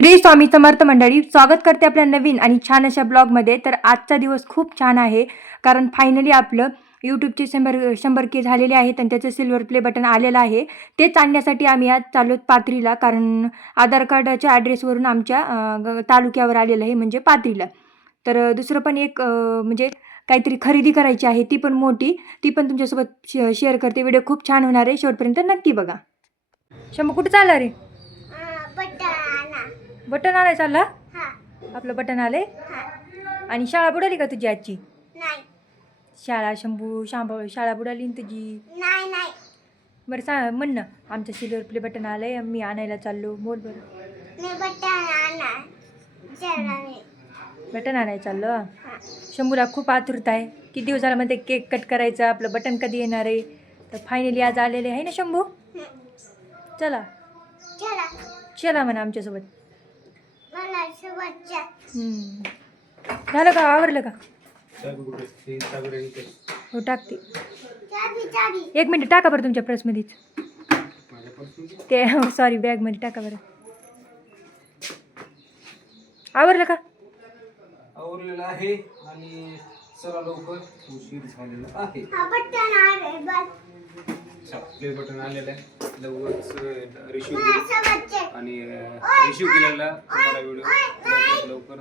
श्री स्वामी समर्थ मंडळी, स्वागत करते आपल्या नवीन आणि छान अशा ब्लॉगमध्ये. तर आजचा दिवस खूप छान आहे, कारण फायनली आपलं यूट्यूबचे 100 के झालेले आहेत आणि त्याचं सिल्वर प्ले बटन आलेलं आहे. तेच आणण्यासाठी आम्ही आज चाललो पाथरीला, कारण आधार कार्डाच्या ॲड्रेसवरून आमच्या तालुक्यावर आलेलं आहे, म्हणजे पाथरीला. तर दुसरं पण एक म्हणजे काहीतरी खरेदी करायची आहे, ती पण मोठी, ती पण तुमच्यासोबत शेअर करते. व्हिडिओ खूप छान होणार आहे, शेवटपर्यंत नक्की बघा. शंभू कुठे चालला रे? बटन आलाय चालला. आपलं बटन आलंय. आणि शाळा बुडाली का तुझी आजची? शाळा शाळा बुडाली ना तुझी? बरं सांग, म्हण ना. आमचं सिल्वर प्ले बटन आलंय, मी आणायला चाललो. बोल बरं. बटन आणायला चाललो. शंभूला खूप आतुरता आहे, किती दिवस झाला म्हणते केक कट करायचा, आपलं बटन कधी येणार आहे. तर फायनली आज आलेले आहे ना शंभू. चला चला म्हणा आमच्यासोबत. झालं का? आवरलं का? हो टाकते. 1 मिनिट टाका बरं तुमच्या पर्समध्येच. ते सॉरी, बॅगमध्ये टाका बरं. आवरलं का? आवरलेलं आहे आणि चला लवकर उशीर झालेला आहे. प्ले बटन आलेलं आहे लवकरच रिसिव्ह आणि रिसिव्ह केलेला तुम्हाला व्हिडिओ लवकर.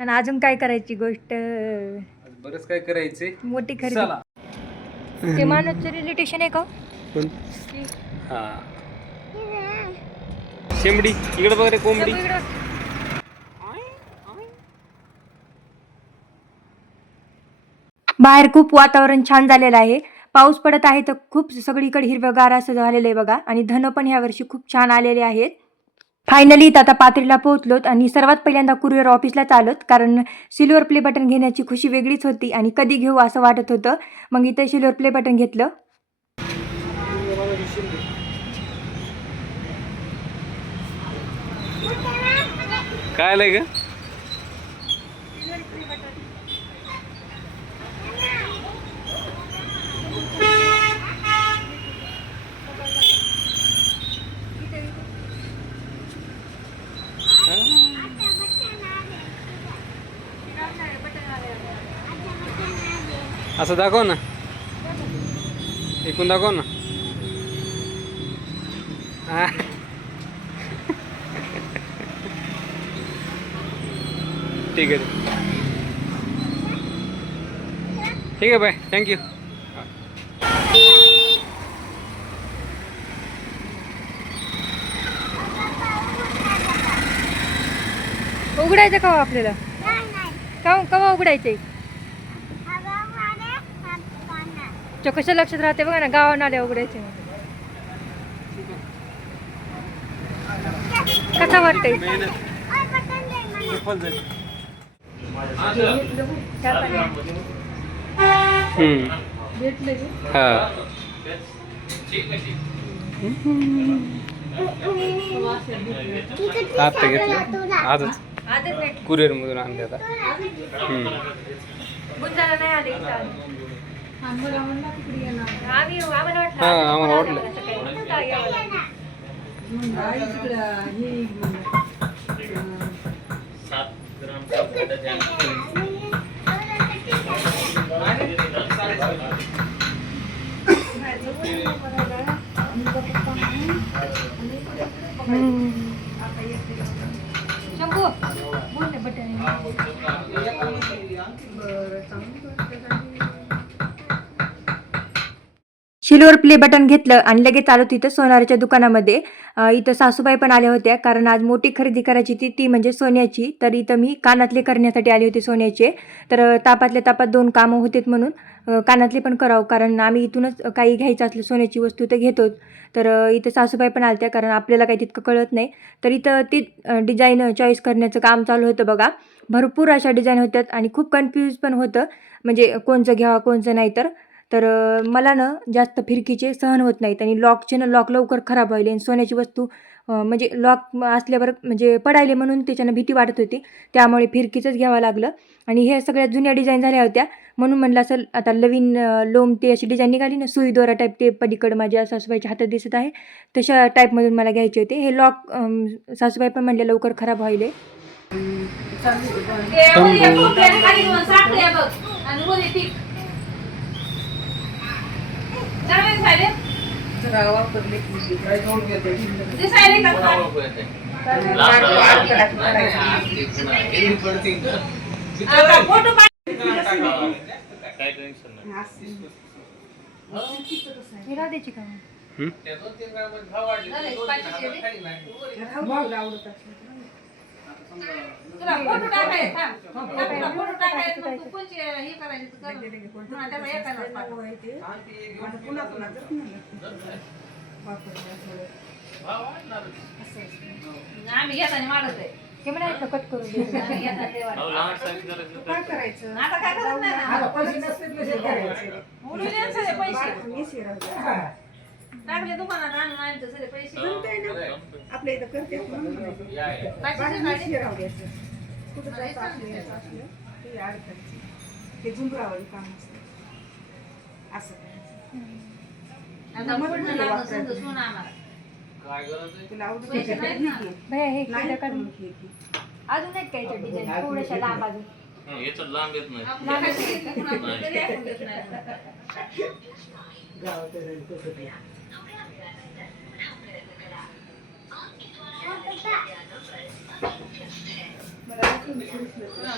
आणि अजून काय करायची गोष्ट? बरंच काय करायचंय, मोठी खरेदी. चला. ते मानवचं रिलेटेशन आहे का? हा, शेंबडी इकडे बघ रे, कोंबडी. बाहेर खूप वातावरण छान झालेलं आहे, पाऊस पडत आहे, तर खूप सगळीकडे हिरवगार असं झालेलं आहे बघा. आणि धन पण ह्या वर्षी खूप छान आलेले आहेत. फायनली आता पाथरीला पोहोचलोत आणि सर्वात पहिल्यांदा कुरिअर ऑफिसला चालत, कारण सिल्वर प्ले बटन घेण्याची खुशी वेगळीच होती आणि कधी घेऊ असं वाटत होतं. मग इथे सिल्वर प्ले बटन घेतलं. काय आलंय ग? असं दाखव ना, एकूण दाखव ना. ठीक आहे, ठीक आहे, बाय, थँक्यू. उघडायचं का आपल्याला? केव्हा उघडायचंय? कसं लक्षात राहते बघा ना, गावानं आल्या उघडायचे. कसा वाटतंय? हा, आता घेतलं आजच कुरिअर मधून आणले आता. हा, आम्हाला वाटलं. शंभू बोल ना बटन. सिल्वर प्ले बटन घेतलं आणि लगेच आलो तिथं सोनाराच्या दुकानामध्ये. इथं सासूबाई पण आल्या होत्या, कारण आज मोठी खरेदी करायची ती म्हणजे सोन्याची. तर इथं मी कानातले करण्यासाठी आले होते सोन्याचे. तर तापातल्या तापात 2 कामं होतेत म्हणून कानातले पण करावं, कारण आम्ही इथूनच काही घ्यायचं असलं सोन्याची वस्तू तर घेतोच. तर इथं सासूबाई पण आल्या, कारण आपल्याला काही तितकं कळत नाही. तर इथं ती डिझाईन चॉईस करण्याचं काम चालू होतं बघा. भरपूर अशा डिझाईन होत्यात आणि खूप कन्फ्यूज पण होतं, म्हणजे कोणचं घ्यावं कोणचं नाही. तर मला ना जास्त फिरकीचे सहन होत नाहीत आणि लॉक लवकर खराब व्हायले आणि सोन्याची वस्तू म्हणजे लॉक असल्यावर म्हणजे पडायले म्हणून त्याच्यानं भीती वाटत होती, त्यामुळे फिरकीचंच घ्यावं लागलं. आणि हे सगळ्या जुन्या डिझाईन झाल्या होत्या म्हणून म्हणलं असं आता नवीन लोम ते अशी डिझाईन निघाली ना, सुई दोरा टाईप, ते पलीकडं माझ्या सासूबाईच्या हातात दिसत आहे तशा टाईपमधून मला घ्यायचे होते. हे लॉक सासूबाई पण म्हणले लवकर खराब व्हायले. आम्ही घेताना मारत आहे ते म्हणायचं कट करून काय करायचं आता काय करत नाही ना. पैसे नसते उडून यायचं सगळे पैसे टाकले दुकानात आणून आणायचं सगळे पैसे आपल्या इथं करते कुठं जायचं असलं ते अडकायचं, ते झुंबरावरी काम असतं असं आता पूर्ण लागलं समजा सोनं आम्हाला तुला आवडत पैसे नाहीत ना. भैया हे नाही केलं करून काढून. घे. अजून आहेत काय डिझाईन थोड्याशा लांब अजून. याच्यात लांब येत नाही. आपल्या कशी घेतली कुणाला तरी ऐकून घेत नाही. गावात कसं ते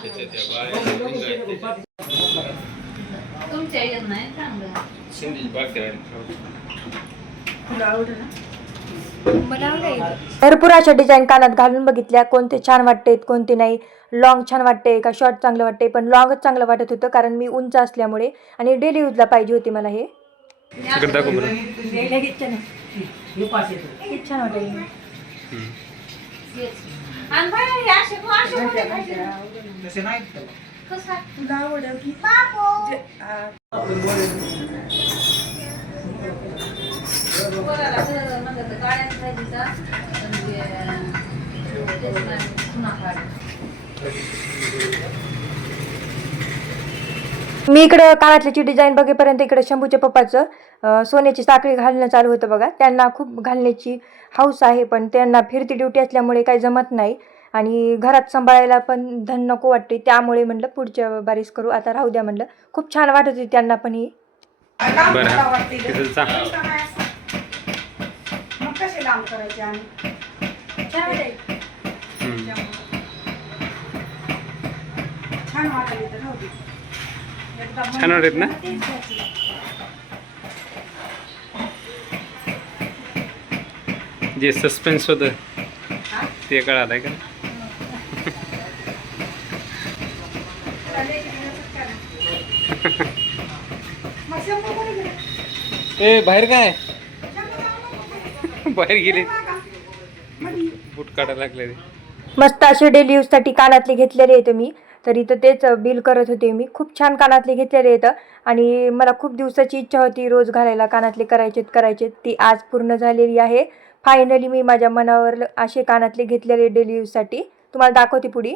त्याच्या त्या बाया तुमच्या येत नाही चांगलं. शिंदीची बाग आहे. तुला आवडत ना. भरपूर अशा डिझाईन कानात घालून बघितल्या, कोणते छान वाटते कोणते नाही. लॉंग छान वाटते का शॉर्ट चांगलं वाटते, पण लॉंगच चांगलं वाटत होतं कारण मी उंच असल्यामुळे आणि डेली यूजला पाहिजे होती मला. हे इकडे दाखव बरं. लगेच छान वाटेल. आणि बाई, हे असे मोठे पाहिजे. कसं आहे? तुला आवडत की पोराला तर म्हणलं तर गाड्याच पाहिजे का? पण तेच नाही, पुन्हा काढ. मी इकडं कानातल्याची डिझाईन बघेपर्यंत इकडे शंभूच्या पप्पाचं सोन्याची साखळी घालणं चालू होतं बघा. त्यांना खूप घालण्याची हौस आहे, पण त्यांना फिरती ड्युटी असल्यामुळे काही जमत नाही आणि घरात सांभाळायला पण धन नको वाटते, त्यामुळे म्हणलं पुढच्या बारीस करू, आता राहू द्या म्हणलं. खूप छान वाटत होती त्यांना पण ही. बरं तिथं जा. मग कसे लांब करायचे आणि छान वाटेल. छान वाटले तर नव्हती छान वाटत ना. जे सस्पेन्स होतं ते कळालंय का. ए बाहेर काय बाहेर गेले बूट काढायला लागले. मस्त असे डेली यूजसाठी कानातले घेतलेले आहेत मी, तर इथं तेच बिल करत होते मी. खूप छान कानातले घेतलेले आहेत आणि मला खूप दिवसाची इच्छा होती रोज घालायला कानातले करायचे. ती आज पूर्ण झालेली आहे. फायनली मी माझ्या मनावर असे कानातले घेतलेले डेली यूजसाठी. तुम्हाला दाखवते पुढे.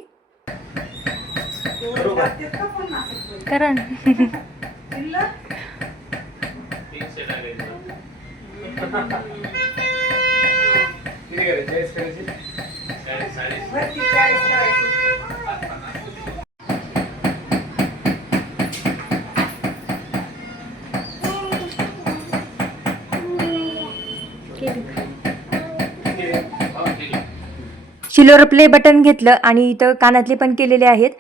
कारण सिल्वर प्ले बटन घेतलं आणि इथं कानातले पण केलेले आहेत.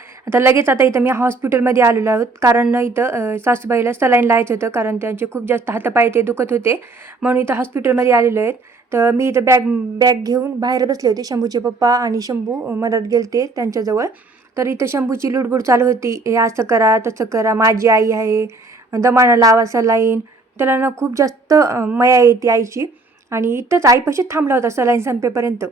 आता इथं मी हॉस्पिटलमध्ये आलेलो आहोत, कारण इथं सासूबाईला सलाईन लावायचं होतं, कारण त्यांचे खूप जास्त हातापाय ते दुखत होते, म्हणून इथं हॉस्पिटलमध्ये आलेलो आहेत. तर मी इथं बॅग घेऊन बाहेर बसले होते. शंभूचे पप्पा आणि शंभू मदत गेलते त्यांच्याजवळ. तर इथं शंभूची लुडबुड चालू होती, हे असं करा तसं करा, माझी आई आहे, दमाना लावा सलाईन. त्याला ना खूप जास्त मया येते आईची, आणि इथंच आईपाशीच थांबला होता सलाईन संपेपर्यंत.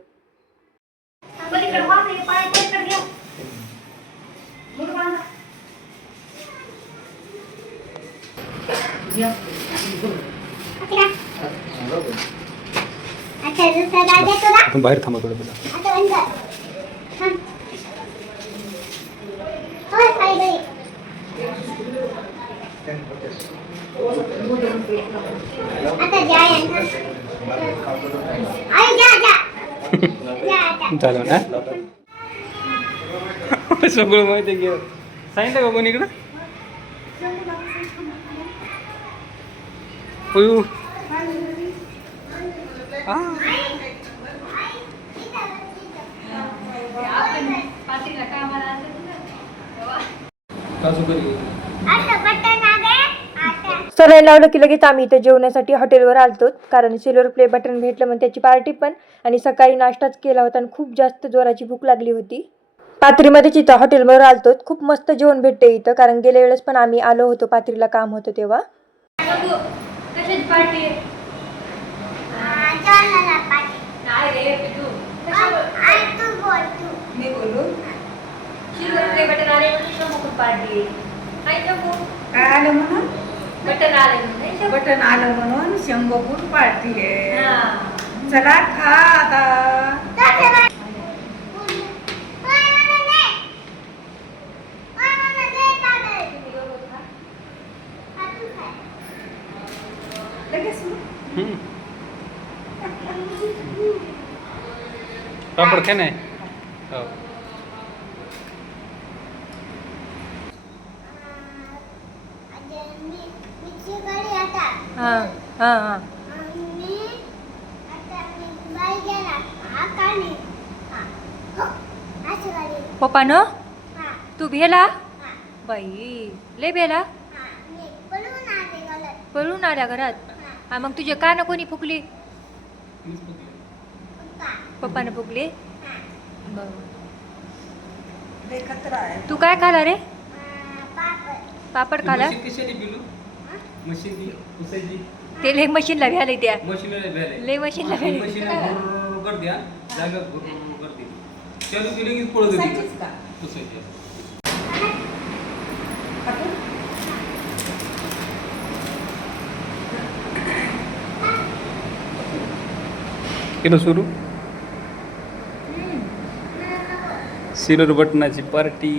अच्छा आपण बाहेर थांबा थोडं बघा. चालू ना सगळं माहिती आहे की सांगितलं का कोणी इकडं उयू. पाटीलला कामाला आलं ना. काजू करी सरायला लावलं की लगेच आम्ही इथं जेवण्यासाठी हॉटेलवर आलतो, कारण सिल्वर प्ले बटन भेटलं म्हणून त्याची पार्टी पण, आणि सकाळी नाश्ताच केला होता आणि खूप जास्त जोराची भूक लागली होती. पाथरीमध्येच इथं हॉटेलवर आलतो. खूप मस्त जेवण भेटते इथं, कारण गेल्या वेळेस पण आम्ही आलो होतो पाथरीला, काम होतं तेव्हा. कशाची पार्टी आहे? नाही रे पिटू. मी बोलू सिल्वर प्ले बटन आले म्हणून शंभू पार्टी आहे. काय शंभू? काय आलं म्हणून बटन आले म्हणून शंभू. बटन आलं म्हणून शंभूपूर पार्टी आहे. हा. चला खा आता. लगेच मग. पापड काय नाही हो. हां हां हां पप्पा न तू भेला बाई लय भेला पळून आल्या घरात. हा मग तुझे कान कोणी फुकली? पप्पानं फुकली. बरं. लय खतरा आहे. तू काय खाला रे? पापड खाला? कशाने पिलू मशीन पुसायची ते लय मशीनला घ्यायला त्या मशीनला भेलाय लय मशीनला घ्यायला. मशीन करते हा जागा करते चालू केली की पळत होती पुसायचीच का? पुसायची. केलं सुरू सिल्वर बटनाची पार्टी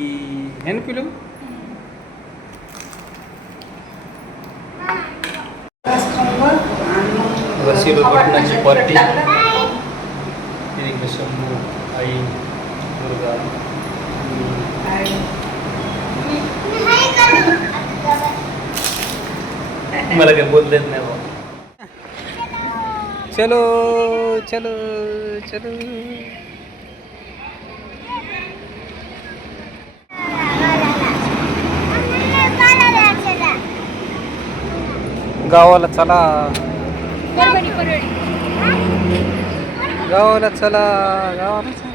है ना पिलू. रस खाऊन बघ आणि मग सिल्वर बटनाची पार्टी. टाकलं. शंभू आई दुर्गा काय? मला काय बोलता येत नाही बाबा. चलो चलो चलो गावाला चला गावाला चला गावाला चला.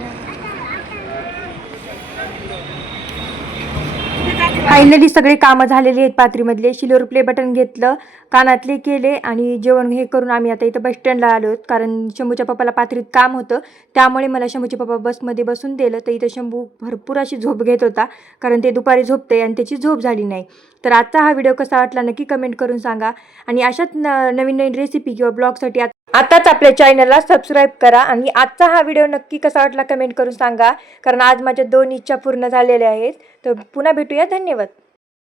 फायनली सगळे कामं झालेली आहेत पाथरीमधले. सिल्वर प्ले बटन घेतलं, कानातले केले आणि जेवण हे करून आम्ही आता इथं बस स्टँडला आलो आहोत, कारण शंभूच्या पप्पाला पाथरीत काम होतं. त्यामुळे मला शंभूचे पप्पा बसमध्ये बसून दिलं. तर इथं शंभू भरपूर अशी झोप घेत होता, कारण ते दुपारी झोपते आणि त्याची झोप झाली नाही. तर आजचा हा व्हिडिओ कसा वाटला नक्की कमेंट करून सांगा, आणि अशाच नवीन नवीन रेसिपी किंवा ब्लॉगसाठी आताच आपल्या चॅनलला सबस्क्राईब करा. आणि आजचा हा व्हिडिओ नक्की कसा वाटला कमेंट करून सांगा, कारण आज माझ्या 2 इच्छा पूर्ण झालेल्या आहेत. तर पुन्हा भेटूया. धन्यवाद.